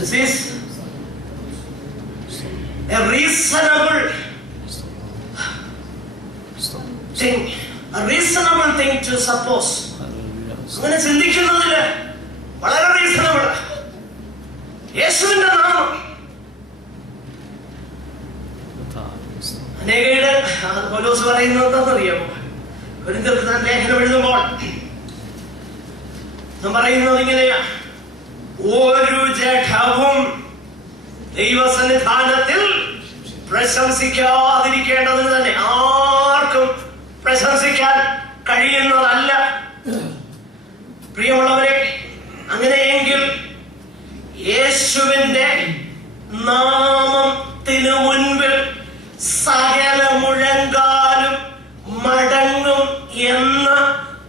This is a reasonable thing. A reasonable thing to suppose. അങ്ങനെ ചിന്തിക്കുന്നതിന് വളരെ reasonable. യേശുവിന്റെ നാമം അനേകരുടെ പൗലോസ് പറയുന്നത് എന്താണെന്നറിയാമോ? കൊരിന്ത്യർ ലേഖനം എഴുതുമ്പോൾ പറയുന്നത് ഇങ്ങനെയാ: ഒരു ജഡവും ദൈവസന്നിധാനത്തിൽ പ്രശംസിക്കാതിരിക്കേണ്ടതിന് തന്നെ. ആർക്കും പ്രശംസിക്കാൻ കഴിയുന്നതല്ല പ്രിയമുള്ളവരെ. അങ്ങനെയെങ്കിൽ യേശുവിന്റെ നാമത്തിനു മുൻപിൽ സകല മുഴങ്കാലും മടങ്ങും എന്ന്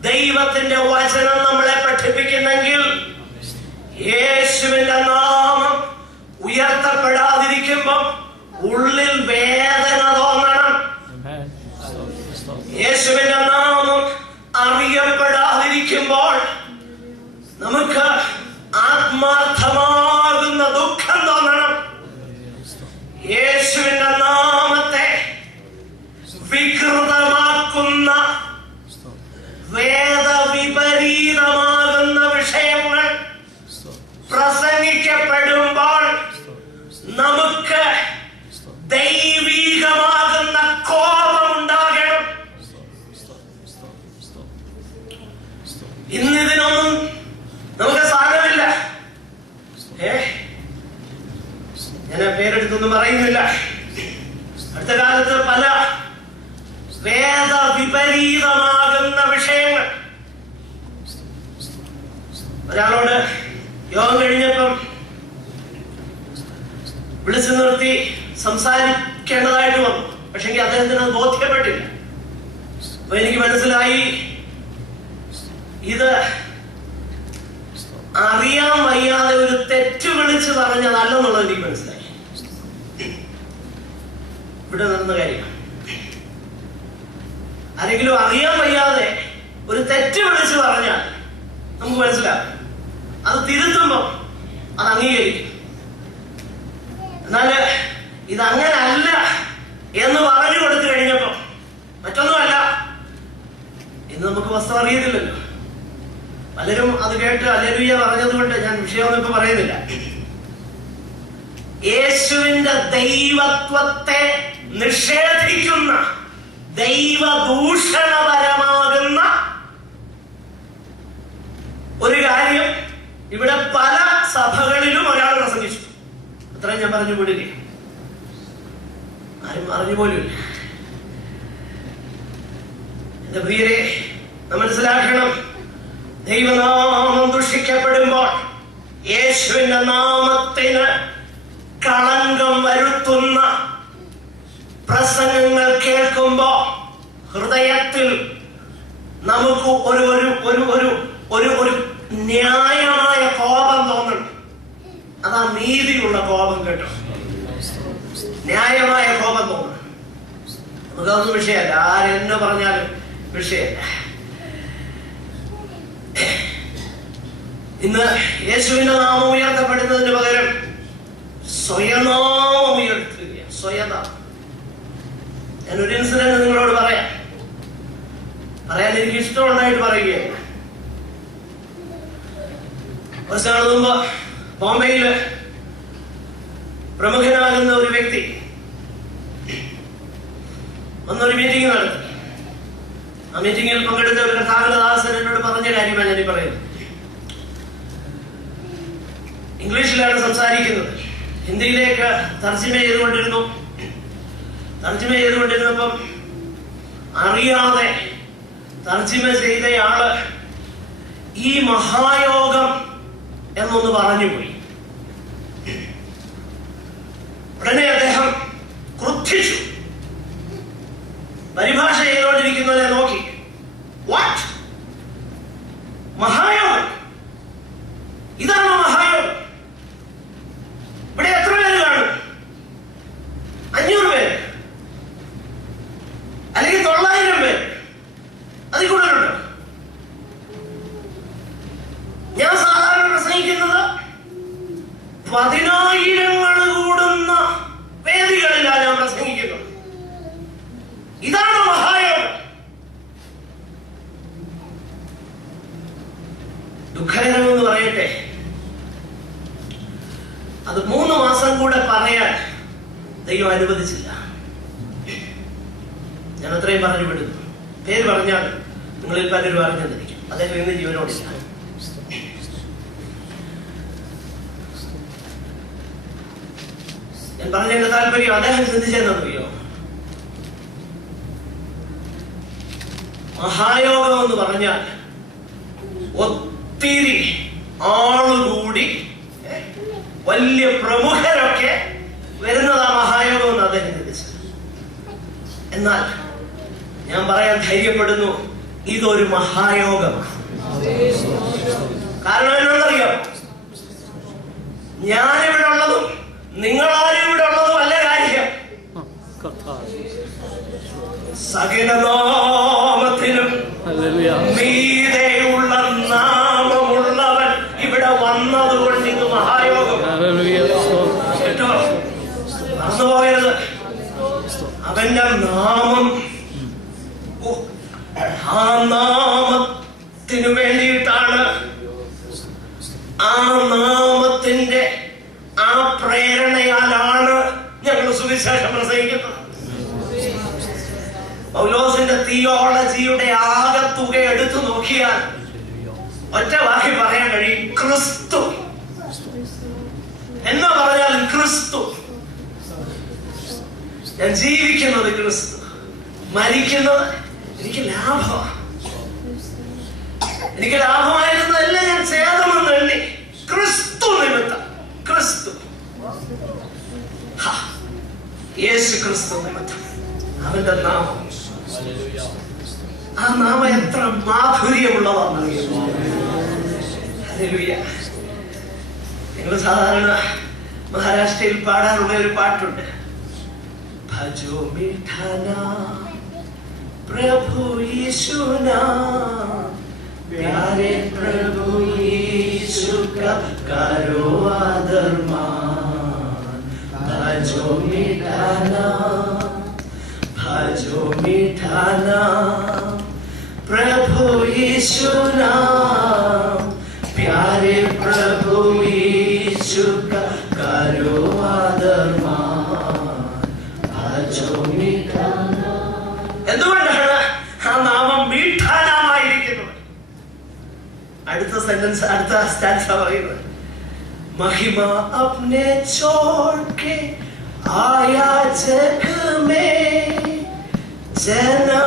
ദൈവത്തിന്റെ വചനം നമ്മളെ പഠിപ്പിക്കുന്നെങ്കിൽ യേശുവിന്റെ നാമം ഉയർത്തപ്പെടാതിരിക്കുമ്പോ ഉള്ളിൽ വേദന തോന്നണം. യേശുവിന്റെ നാമം അറിയപ്പെടാതിരിക്കുമ്പോൾ നമുക്ക് ആത്മാർത്ഥമാകുന്ന ദുഃഖം തോന്നണം. യേശുവിന്റെ നാമത്തെ വികൃതമാക്കുന്ന വേദവിപരീതമാകുന്ന വിഷയങ്ങൾ പ്രസംഗിക്കപ്പെടുമ്പോൾ നമുക്ക് ദൈവികമാകുന്ന കോപമുണ്ടാകണം. ഇന്നിതിനൊന്നും നമുക്ക് സാധനമില്ല. ഞാൻ പേരെടുത്തൊന്നും പറയുന്നില്ല. അടുത്ത കാലത്ത് പല വേദവിപരീതമാകുന്ന വിഷയങ്ങൾ. ഒരാളോട് യോഗം കഴിഞ്ഞപ്പം വിളിച്ചു നിർത്തി സംസാരിക്കേണ്ടതായിട്ട് വന്നു. പക്ഷെ അദ്ദേഹത്തിന് അത് ബോധ്യപ്പെട്ടില്ല. അപ്പൊ എനിക്ക് മനസ്സിലായി ഇത് അറിയാൻ വയ്യാതെ ഒരു തെറ്റ് വിളിച്ച് പറഞ്ഞതല്ലെന്നുള്ളത് എനിക്ക് മനസ്സിലായി. ഇവിടെ നടന്ന കാര്യം ആരെങ്കിലും അറിയാൻ വയ്യാതെ ഒരു തെറ്റ് വിളിച്ച് പറഞ്ഞാൽ നമുക്ക് മനസ്സിലാവും. അത് തിരുത്തുമ്പോ അത് അംഗീകരിക്കും. എന്നാല് ഇതങ്ങനല്ല എന്ന് പറഞ്ഞു കൊടുത്തു കഴിഞ്ഞപ്പോ മറ്റൊന്നുമല്ല. ഇന്ന് നമുക്ക് വസ്തു അറിയത്തില്ലല്ലോ. പലരും അത് കേട്ട് ഹല്ലേലൂയ പറഞ്ഞതുകൊണ്ട് ഞാൻ വിഷയമൊന്നും ഇപ്പൊ പറയുന്നില്ല. യേശുവിന്റെ ദൈവത്വത്തെ നിഷേധിക്കുന്ന ദൈവദൂഷണപരമാകുന്ന ഒരു കാര്യം ഇവിടെ പല സഭകളിലും ഒരാൾ പ്രസംഗിച്ചു. അത്രയും ഞാൻ പറഞ്ഞു കൂടില്ലേ, ആരും അറിഞ്ഞു പോലുമില്ല. എന്റെ പ്രിയരെ, മനസ്സിലാക്കണം, ദൈവനാമം ദുഷിക്കപ്പെടുമ്പോൾ, യേശുവിന്റെ നാമത്തിന് കളങ്കം വരുത്തുന്ന പ്രസംഗങ്ങൾ കേൾക്കുമ്പോ ഹൃദയത്തിൽ നമുക്ക് ഒരു ഒരു ഒരു ഒരു ഒരു ഒരു ന്യായമായ കോപം തോന്നണം. അതാ നീതിയുള്ള കോപം കേട്ടോ. ന്യായമായ കോപം തോന്നണം. നമുക്കതൊന്നും വിഷയമല്ല. ആരെന്നെ പറഞ്ഞാലും വിഷയമല്ല. ഇന്ന് യേശുവിന്റെ നാമം ഉയർത്തപ്പെടുന്നതിന് പകരം സ്വയനാമം ഉയർത്തുക. സ്വയനാമം. ഞാനൊരു ഇൻസിഡന്റ് നിങ്ങളോട് പറയാൻ എനിക്ക് ഇഷ്ടമുണ്ടായിട്ട് പറയുകയാണ്. കുറച്ച് നാൾ മുമ്പ് ബോംബെയില് പ്രമുഖനാകുന്ന ഒരു വ്യക്തി ഒന്നൊരു മീറ്റിംഗ് നടത്തി. ആ മീറ്റിംഗിൽ പങ്കെടുത്ത ഒരു കഥാകൃതദാസൻ എന്നോട് പറഞ്ഞ കാര്യമാണ് ഞാൻ പറയുന്നത്. ഇംഗ്ലീഷിലാണ് സംസാരിക്കുന്നത്. ഹിന്ദിയിലേക്ക് തർജ്ജിമ ചെയ്തുകൊണ്ടിരുന്നപ്പം അറിയാതെ തർജ്ജിമ ചെയ്തയാള് ഈ മഹായോഗം എന്നൊന്ന് പറഞ്ഞുപോയി. ഉടനെ അദ്ദേഹം ക്രുദ്ധിച്ചു. പരിഭാഷ ചെയ്തുകൊണ്ടിരിക്കുന്നവരെ നോക്കി, വാട്ട്, മഹായോഗം? ഇതാണോ മഹായോഗം? ഇവിടെ എത്ര പേര് കാണും? 500 പേര് അല്ലെങ്കിൽ 900 പേര്? അതിൽ കൂടുതലുണ്ടോ? ഞാൻ സാധാരണ പ്രസംഗിക്കുന്നത് 10,000 കൂടുന്ന വേദികളിലാണ് ഞാൻ പ്രസംഗിക്കുന്നത്. ഇതാണ് മഹായോഗം. ദുഃഖകരമെന്ന് പറയട്ടെ, അത് 3 മാസം കൂടെ പറയാൻ ദൈവം അനുവദിച്ചില്ല. ഞാൻ അത്രയും പറഞ്ഞു വിടുന്നു. പേര് പറഞ്ഞാൽ നിങ്ങളിൽ പലരും അറിഞ്ഞെന്നിരിക്കും. അദ്ദേഹം ഇന്ന് ജീവനോടില്ല. ഞാൻ പറഞ്ഞതിന്റെ താല്പര്യം അദ്ദേഹം ചിന്തിച്ചെന്നറിയോ? മഹായോഗം എന്ന് പറഞ്ഞാൽ ഒത്തിരി ആളുകൂടി വലിയ പ്രമുഖരൊക്കെ വരുന്നതാ മഹായോഗം എന്ന് അദ്ദേഹം ചിന്തിച്ചു. എന്നാൽ ഞാൻ പറയാൻ ധൈര്യപ്പെടുന്നു, ഇതൊരു മഹായോഗമാണ്. കാരണം എന്നറിയാം, ഞാനിവിടെ ഉള്ളതും നിങ്ങളാരും ഇവിടെ ഉള്ളതും അല്ല കാര്യം. സകലനാമത്തിനും മീതെയുള്ള നാമമുള്ളവൻ ഇവിടെ വന്നതുകൊണ്ട് ഇത് മഹായോഗം. കേട്ടോ, മറന്നുപോകരുത്. അവന്റെ നാമം, ആ നാമത്തിനു വേണ്ടിയിട്ടാണ്, ആ നാമത്തിന്റെ ആ പ്രേരണയാലാണ് ഞങ്ങൾ സുവിശേഷം പ്രസംഗിക്കുന്നത്. പൗലോസിന്റെ തിയോളജിയുടെ ആകത്തുക എടുത്തു നോക്കിയാൽ ഒറ്റ വാക്കി പറയാൻ കഴിയും, ക്രിസ്തു എന്ന് പറഞ്ഞാൽ ക്രിസ്തു. ഞാൻ ജീവിക്കുന്നത് ക്രിസ്തു, മരിക്കുന്നത് എനിക്ക് ലാഭമാണ്. എനിക്ക് ലാഭമായിരുന്നതല്ല, ഞാൻ ഛേദമെന്ന് എണ്ണി. ക്രിസ്തു നിമിത്തം, ക്രിസ്തു, യേശു ക്രിസ്തു നിമിത്തം, അവന്റെ നാമം, ആ നാമം എത്ര മാധുര്യമുള്ളതാണ്. നിങ്ങൾ സാധാരണ മഹാരാഷ്ട്രയിൽ പാടാറുള്ള ഒരു പാട്ടുണ്ട്, ഭജോ മിഠാന प्रभु यीशु नाम, प्यारे प्रभु यीशु का करो आदर मान। भजो मीठा नाम, भजो मीठा नाम, प्रभु यीशु नाम, प्यारे प्रभु यीशु का करो आदर मान। भजो मीठा नाम. എന്തുകൊണ്ടാണ് ആ നാമം മീഠാനാമായിരിക്കുന്നത്? അടുത്ത സെന്റൻസ്, അടുത്ത സ്റ്റാൻസ പറയുന്നത്, महिमा अपने छोड़ के आया जग